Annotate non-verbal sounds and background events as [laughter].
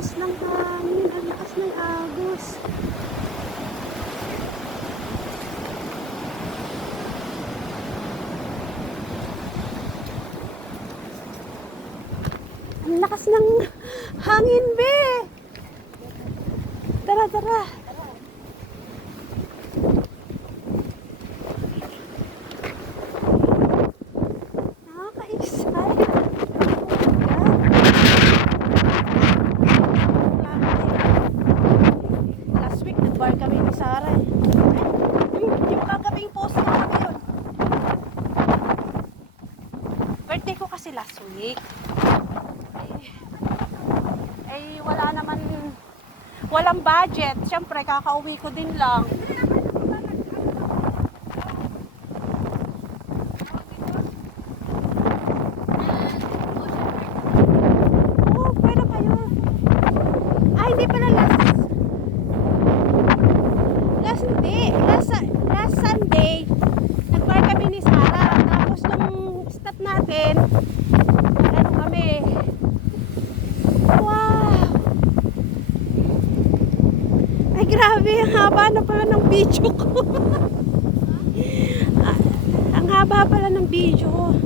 lakas ng hangin, ang lakas ng agos. Ang lakas ng hangin, be! Tara, tara! Sarah. eh. Yung, yung post ko kami yun. Birthday ko kasi last week. Ay, ay wala naman, walang budget. Siyempre, kakauwi ko din lang. Oo, pwede kayo. Ay, hindi pala. Last natin, ano kami. Wow! Ay, grabe. Ang haba na pala ng video ko. [laughs] Ah, ang haba pala ng video